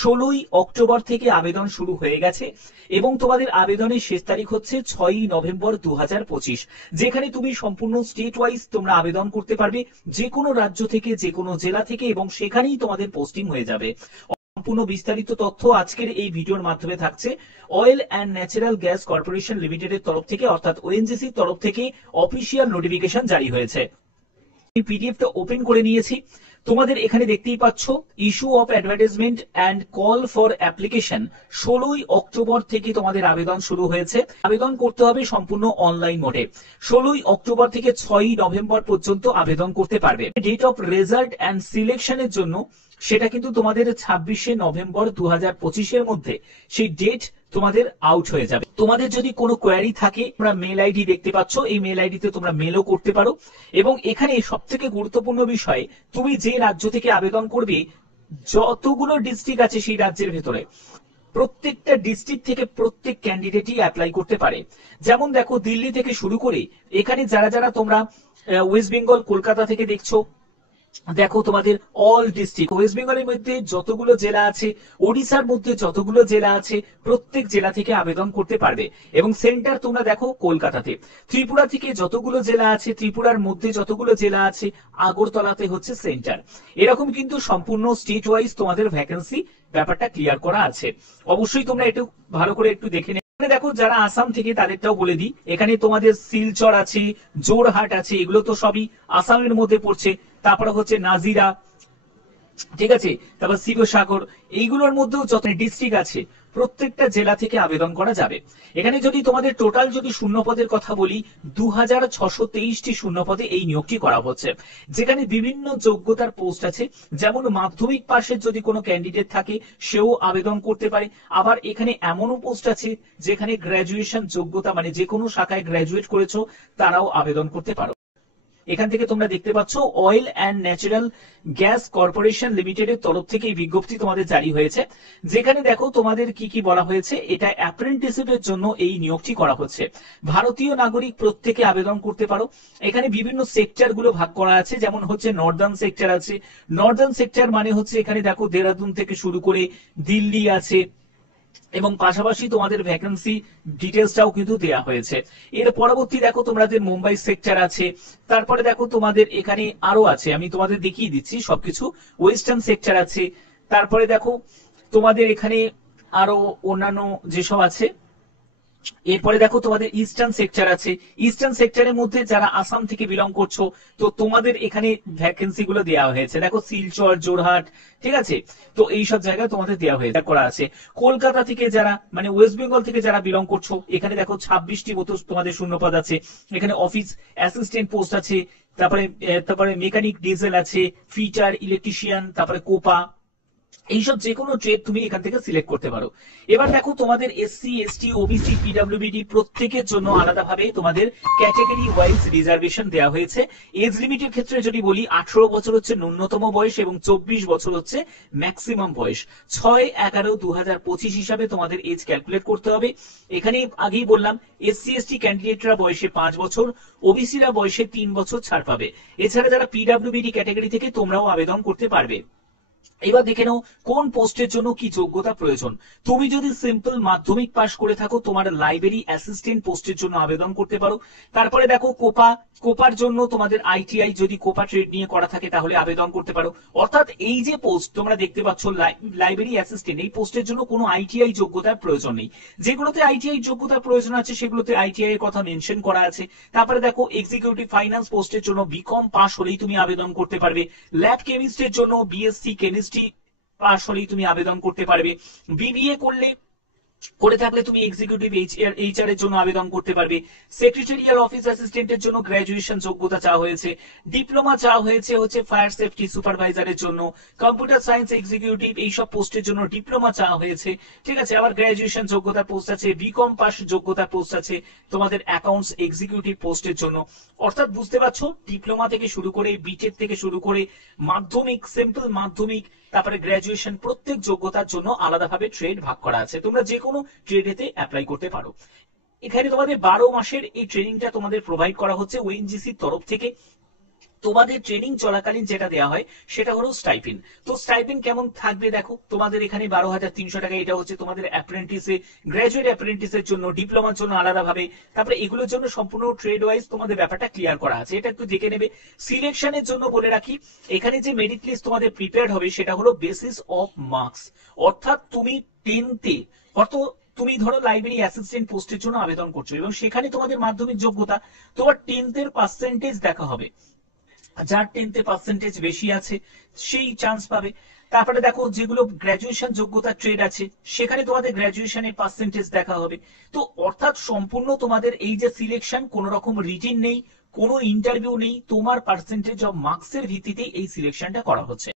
16 October থেকে আবেদন শুরু হয়ে গেছে এবং তোমাদের আবেদনের শেষ তারিখ হচ্ছে 6 নভেম্বর 2025, যেখানে তুমি সম্পূর্ণ স্টেট ওয়াইজ তোমরা আবেদন করতে পারবে, যে কোনো রাজ্য থেকে, যে কোনো জেলা থেকে, এবং সেখানেই তোমাদের পোস্টিং হয়ে যাবে। সম্পূর্ণ বিস্তারিত তথ্য আজকের এই ভিডিওর মাধ্যমে থাকছে। Oil and natural gas corporation লিমিটেডের তরফ থেকে, অর্থাৎ ওএনজিসির তরফ থেকে অফিসিয়াল নোটিফিকেশন জারি হয়েছে। পিডিএফটা ওপেন করে নিয়েছি। তোমাদের এখানে দেখতেই পাচ্ছ, issue of advertisement and call for application 16 October থেকে তোমাদের আবেদন শুরু হয়েছে। আবেদন করতে হবে সম্পূর্ণ অনলাইন মোডে। 16 অক্টোবর থেকে 6 নভেম্বর পর্যন্ত আবেদন করতে পারবে। ডেট অফ রেজাল্ট অ্যান্ড সিলেকশনের জন্য সেটা কিন্তু তোমাদের 26 নভেম্বর 2025 মধ্যে সেই ডেট তোমাদের আউট হয়ে যাবে। তোমাদের যদি কোনো কোয়ারি থাকে, তোমরা মেল আইডি দেখতে পাচ্ছ, এই মেল আইডিতে তোমরা মেলও করতে পারো। এবং এখানে সব থেকে গুরুত্বপূর্ণ বিষয়, তুমি যে রাজ্য থেকে আবেদন করবে, যতগুলো ডিস্ট্রিক্ট আছে সেই রাজ্যের ভেতরে প্রত্যেকটা ডিস্ট্রিক্ট থেকে প্রত্যেক ক্যান্ডিডেটই অ্যাপ্লাই করতে পারে। যেমন দেখো, দিল্লি থেকে শুরু করে এখানে যারা যারা তোমরা ওয়েস্ট বেঙ্গল, কলকাতা থেকে দেখছো, দেখো তোমাদের অল ডিস্ট্রিক্ট, ওয়েস্ট বেঙ্গলের মধ্যে যতগুলো জেলা আছে, ওড়িশার মধ্যে যতগুলো জেলা আছে, প্রত্যেক জেলা থেকে আবেদন করতে পারবে। এবং সেন্টার তোমরা দেখো কলকাতাতে। ত্রিপুরা থেকে যতগুলো জেলা আছে, ত্রিপুরার মধ্যে যতগুলো জেলা আছে, আগরতলাতে হচ্ছে সেন্টার। এরকম কিন্তু সম্পূর্ণ স্টেট ওয়াইজ তোমাদের ভ্যাকেন্সি ব্যাপারটা ক্লিয়ার করা আছে। অবশ্যই তোমরা একটু ভালো করে একটু দেখে দেখো, যারা আসাম থেকে তাদেরটাও বলে দিই, এখানে তোমাদের শিলচর আছে, জোরহাট আছে, এগুলো তো সবই আসামের মধ্যে পড়ছে। তারপরে হচ্ছে নাজিরা, ঠিক আছে, তারপর শিবসাগর, এইগুলোর মধ্যেও যত ডিস্ট্রিক্ট আছে প্রত্যেকটা জেলা থেকে আবেদন করা যাবে। এখানে যদি তোমাদের টোটাল যদি শূন্যপদের কথা বলি, 2623টি শূন্যপদে এই নিয়োগটি করা হচ্ছে, যেখানে বিভিন্ন যোগ্যতার পোস্ট আছে। যেমন মাধ্যমিক পাশের যদি কোনো ক্যান্ডিডেট থাকে সেও আবেদন করতে পারে। আবার এখানে এমনও পোস্ট আছে যেখানে গ্র্যাজুয়েশন যোগ্যতা, মানে যে কোনো শাখায় গ্র্যাজুয়েট করেছো তারাও আবেদন করতে পারো। এখান থেকে তোমরা দেখতে পাচ্ছ, oil and natural gas corporation লিমিটেডের তরফ থেকে এই বিজ্ঞপ্তি তোমাদের জারি হয়েছে, যেখানে দেখো তোমাদের কি কি বলা হয়েছে। এটা অ্যাপ্রেন্টিসশিপের জন্য এই নিয়োগটি করা হচ্ছে। ভারতীয় নাগরিক প্রত্যেকে আবেদন করতে পারো। এখানে বিভিন্ন সেক্টর গুলো ভাগ করা আছে, যেমন হচ্ছে নর্দার্ন সেক্টর আছে। নর্দার্ন সেক্টর মানে হচ্ছে এখানে দেখো দেরাদুন থেকে শুরু করে দিল্লি আছে, এবং পাশাপাশি তোমাদের ভ্যাকেন্সি ডিটেলসটাও কিন্তু দেয়া হয়েছে। এর পরবর্তী দেখো তোমাদের মুম্বাই সেক্টর আছে। তারপরে দেখো তোমাদের এখানে আরো আছে, আমি তোমাদের দেখিয়ে দিচ্ছি সবকিছু। ওয়েস্টার্ন সেক্টর আছে। তারপরে দেখো তোমাদের এখানে আরো অন্যান্য যেসব আছে। এরপরে দেখো তোমাদের ইস্টার্ন সেক্টর আছে। ইস্টার্ন সেক্টরের মধ্যে যারা আসাম থেকে বিলং করছো, তো তোমাদের এখানে ভ্যাকেন্সি গুলো দেওয়া হয়েছে। দেখো শিলচর, জোরহাট, ঠিক আছে, তো এইসব জায়গায় তোমাদের দেওয়া হয়েছে করা আছে। কলকাতা থেকে যারা, মানে ওয়েস্ট বেঙ্গল থেকে যারা বিলং করছো, এখানে দেখো 26টি মতো তোমাদের শূন্যপদ আছে। এখানে অফিস অ্যাসিস্ট্যান্ট পোস্ট আছে। তারপরে মেকানিক ডিজেল আছে, ফিটার, ইলেকট্রিশিয়ান, তারপরে কোপা, এইসব যে কোনো ট্রেড তুমি এখান থেকে সিলেক্ট করতে পারো। এবার দেখো তোমাদের এসসি, এসটি, ওবিসি, পিডব্লিউবিডি প্রত্যেকের জন্য আলাদাভাবে তোমাদের ক্যাটাগরি ওয়াইজ রিজার্ভেশন দেওয়া হয়েছে। এজ লিমিটের ক্ষেত্রে যদি বলি, 18 বছর হচ্ছে ন্যূনতম বয়স এবং 24 বছর হচ্ছে ম্যাক্সিমাম বয়স। 6/11/2025 হিসাবে তোমাদের এজ ক্যালকুলেট করতে হবে। এখানে আগেই বললাম, এসসি, এসটি ক্যান্ডিডেটরা বয়সে 5 বছর, ওবিসিরা বয়সে 3 বছর ছাড় পাবে। এছাড়া যারা পিডব্লিউবিডি ক্যাটাগরি থেকে তোমরাও আবেদন করতে পারবে। এবার দেখে নাও কোন পোস্টের জন্য কি যোগ্যতা প্রয়োজন। তুমি যদি সিম্পল মাধ্যমিক পাশ করে থাকো, তোমার লাইব্রেরি অ্যাসিস্ট্যান্ট পোস্টের জন্য আবেদন করতে পারো। তারপরে দেখো কোপার জন্য তোমাদের আইটিআই যদি কোপা ট্রেড নিয়ে করা থাকে তাহলে আবেদন করতে পারো। অর্থাৎ এই যে পোস্ট তোমরা দেখতে পাচ্ছ লাইব্রেরি অ্যাসিস্ট্যান্ট, এই পোস্টের জন্য কোনো আইটিআই যোগ্যতার প্রয়োজন নেই। যেগুলোতে আইটিআই যোগ্যতার প্রয়োজন আছে সেগুলোতে আইটিআই এর কথা মেনশন করা আছে। তারপরে দেখো এক্সিকিউটিভ ফাইন্যান্স পোস্টের জন্য বিকম পাস হলেই তুমি আবেদন করতে পারবে। ল্যাব কেমিস্ট্রির জন্য বিএসসি কেমিস্ট্রি পাস হলেই তুমি আবেদন করতে পারবে। বিবিএ করে থাকলে তুমি এক্সিকিউটিভ এইচআর এর জন্য আবেদন করতে পারবে। সেক্রেটারিয়াল অফিস অ্যাসিস্ট্যান্টের জন্য গ্র্যাজুয়েশন যোগ্যতা চাওয়া হয়েছে। ডিপ্লোমা চাওয়া হচ্ছে ফায়ার সেফটি সুপারভাইজারের জন্য। কম্পিউটার সায়েন্স এক্সিকিউটিভ এইসব পোস্টের জন্য ডিপ্লোমা চাওয়া হয়েছে, ঠিক আছে। আবার গ্র্যাজুয়েশন যোগ্যতার পোস্ট আছে, বিকম পাস যোগ্যতার পোস্ট আছে তোমাদের অ্যাকাউন্টস এক্সিকিউটিভ পোস্টের জন্য। অর্থাৎ বুঝতে পারছো, ডিপ্লোমা থেকে শুরু করে, বিটেক থেকে শুরু করে, মাধ্যমিক, সিম্পল মাধ্যমিক, তারপরে গ্র্যাজুয়েশন, প্রত্যেক যোগ্যতার জন্য আলাদাভাবে ট্রেড ভাগ করা আছে। তোমরা যে কোনো ট্রেডেতে অ্যাপ্লাই করতে পারো। এখানে তোমাদের 12 মাসের এই ট্রেনিংটা তোমাদের প্রোভাইড করা হচ্ছে ওএনজিসির তরফ থেকে। তোমাদের ট্রেনিং চলাকালীন যেটা দেওয়া হয় সেটা হলো স্টাইপেন্ড। তো স্টাইপেন্ড কেমন থাকবে দেখো, তোমাদের এখানে 12,300 টাকা, এটা হচ্ছে তোমাদের অ্যাপ্রেন্টিসে, গ্রাজুয়েট অ্যাপ্রেন্টিসের জন্য, ডিপ্লোমার জন্য আলাদাভাবে, তারপরে এগুলোর জন্য সম্পূর্ণ ট্রেড ওয়াইজ তোমাদের ব্যাপারটা ক্লিয়ার করা আছে, এটা একটু দেখে নেবে। সিলেকশনের জন্য বলে রাখি, এখানে যে মেরিট লিস্ট তোমাদের প্রিপেয়ার হবে সেটা হলো বেসিস অফ মার্কস, অর্থাৎ তুমি 10তে অর্থ তুমি ধরো লাইব্রেরি অ্যাসিস্ট্যান্ট পোস্টের জন্য আবেদন করছো এবং সেখানে তোমাদের মাধ্যমিক যোগ্যতা, তোমার 10th-এর পার্সেন্টেজ দেখা হবে, যার 10th-এ পার্সেন্টেজ বেশি আছে সেই চান্স পাবে। তারপরে দেখো যেগুলো গ্রাজুয়েশন যোগ্যতা ট্রেড আছে সেখানে তোমাদের গ্রাজুয়েশনের পার্সেন্টেজ দেখা হবে। তো অর্থাৎ সম্পূর্ণ তোমাদের এই যে সিলেকশন, কোন রকম রিটিন নেই, কোনো ইন্টারভিউ নেই, তোমার পার্সেন্টেজ অফ মার্কসের ভিত্তিতে এই সিলেকশনটা করা হচ্ছে।